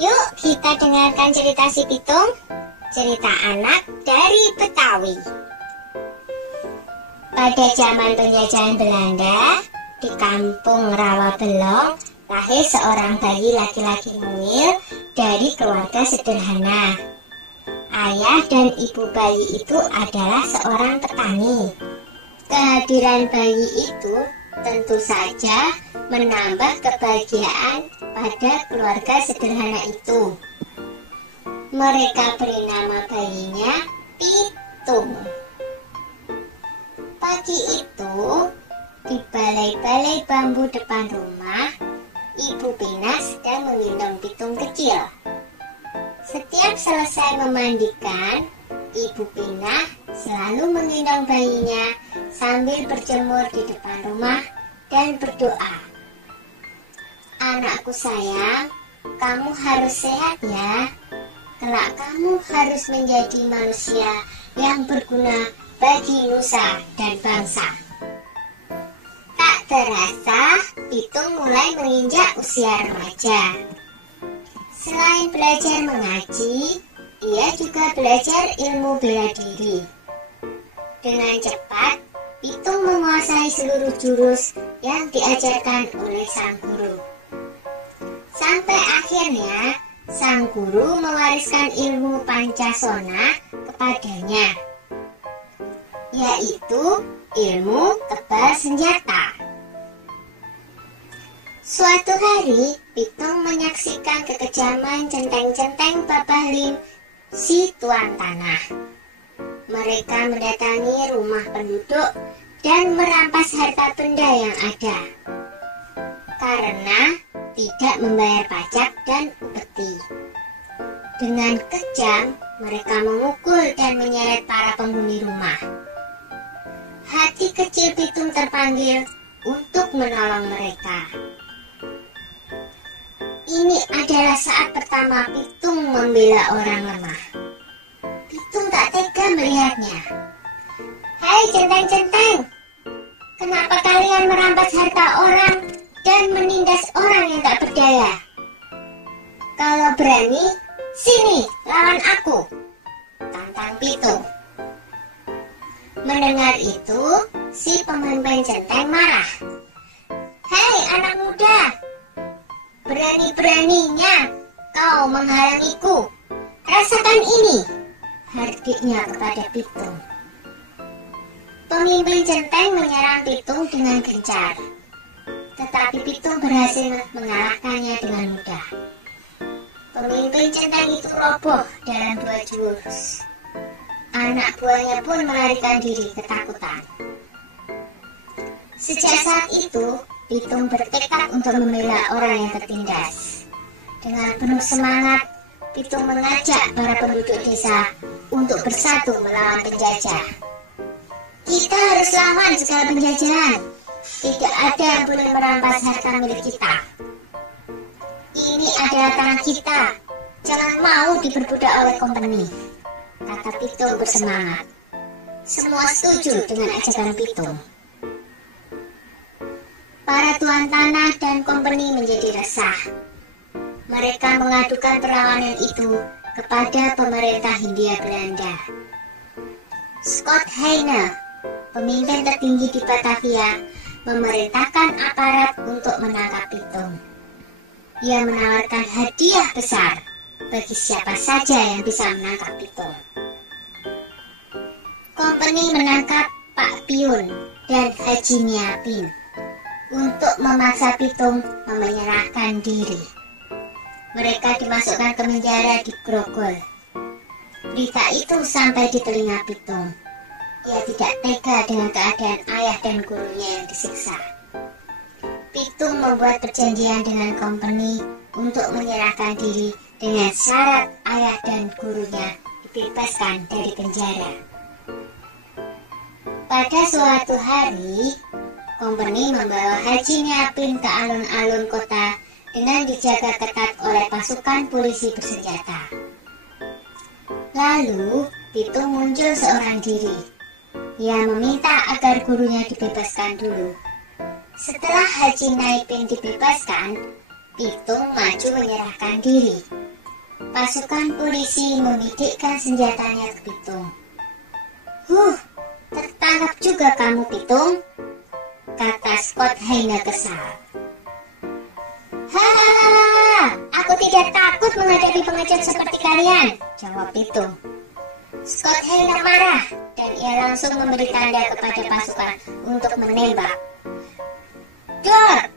Yuk kita dengarkan cerita si Pitung, cerita anak dari Betawi. Pada zaman penjajahan Belanda, di kampung Rawabelong, lahir seorang bayi laki-laki mungil dari keluarga sederhana. Ayah dan ibu bayi itu adalah seorang petani. Kehadiran bayi itu tentu saja menambah kebahagiaan pada keluarga sederhana itu. Mereka beri nama bayinya Pitung. Pagi itu, di balai-balai bambu depan rumah, Ibu Pina sedang menggendong Pitung kecil. Setiap selesai memandikan, Ibu Pina selalu menggendong bayinya sambil berjemur di depan rumah dan berdoa. Anakku sayang, kamu harus sehat ya. Kelak kamu harus menjadi manusia yang berguna bagi nusa dan bangsa. Tak terasa, Pitung mulai menginjak usia remaja. Selain belajar mengaji, ia juga belajar ilmu bela diri. Dengan cepat, Pitung menguasai seluruh jurus yang diajarkan oleh sang guru. Sampai akhirnya, sang guru mewariskan ilmu Pancasona kepadanya, yaitu ilmu tebal senjata. Suatu hari, Pitung menyaksikan kekejaman centeng-centeng Babah Lim, si tuan tanah. Mereka mendatangi rumah penduduk dan merampas harta benda yang ada, karena tidak membayar pajak dan upeti. Dengan kejam, mereka memukul dan menyeret para penghuni rumah. Hati kecil Pitung terpanggil untuk menolong mereka. Ini adalah saat pertama Pitung membela orang lemah. Pitung tak tega melihatnya. Hai centeng-centeng, kenapa kalian merampas harta orang dan menindas orang yang tak berdaya? Kalau berani, sini lawan aku, tantang Pitung. Mendengar itu, si pemimpin centeng marah. Hei anak muda, berani-beraninya kau menghalangiku. Rasakan ini, hardiknya kepada Pitung. Pemimpin centeng menyerang Pitung dengan gencar, tetapi Pitung berhasil mengalahkannya dengan mudah. Pemimpin centeng itu roboh dalam 2 jurus. Anak buahnya pun melarikan diri ketakutan. Sejak saat itu, Pitung bertekad untuk membela orang yang tertindas. Dengan penuh semangat, Pitung mengajak para penduduk desa untuk bersatu melawan penjajah. Kita harus lawan segala penjajahan. Tidak ada yang boleh merampas harta milik kita. Ini adalah tanah kita. Jangan mau diperbudak oleh kompeni, kata Pitung bersemangat. Semua setuju dengan ajakan Pitung. Para tuan tanah dan kompeni menjadi resah. Mereka mengadukan perlawanan itu kepada pemerintah Hindia Belanda. Scott Heine, pemimpin tertinggi di Batavia, memerintahkan aparat untuk menangkap Pitung. Ia menawarkan hadiah besar bagi siapa saja yang bisa menangkap Pitung. Kompeni menangkap Pak Piun dan Haji Miapin untuk memaksa Pitung menyerahkan diri. Mereka dimasukkan ke penjara di Grogol. Berita itu sampai di telinga Pitung. Ia tidak tega dengan keadaan ayah dan gurunya yang disiksa. Pitung membuat perjanjian dengan kompeni untuk menyerahkan diri dengan syarat ayah dan gurunya dibebaskan dari penjara. Pada suatu hari, kompeni membawa Haji Miapin ke alun-alun kota dengan dijaga ketat oleh pasukan polisi bersenjata. Lalu, Pitung muncul seorang diri. Ia meminta agar gurunya dibebaskan dulu. Setelah Haji Miapin dibebaskan, Pitung maju menyerahkan diri. Pasukan polisi memidikkan senjatanya ke Pitung. Tertangkap juga kamu, Pitung, kata Scott Hayne kesal. Hahaha, aku tidak takut menghadapi pengecut seperti kalian, jawab Pitung. Scott Hayne marah dan ia langsung memberi tanda kepada pasukan untuk menembak. Dor!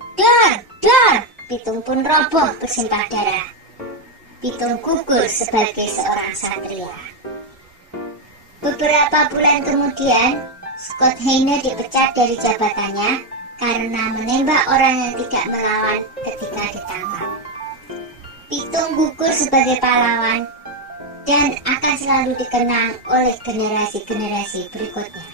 Pitung pun roboh bersimbah darah. Pitung gugur sebagai seorang satria. Beberapa bulan kemudian, Scott Hayne dipecat dari jabatannya karena menembak orang yang tidak melawan ketika ditangkap. Pitung gugur sebagai pahlawan dan akan selalu dikenang oleh generasi-generasi berikutnya.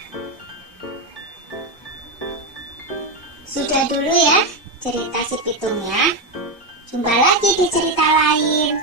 Sudah dulu ya cerita si Pitungnya. Jumpa lagi di cerita lain.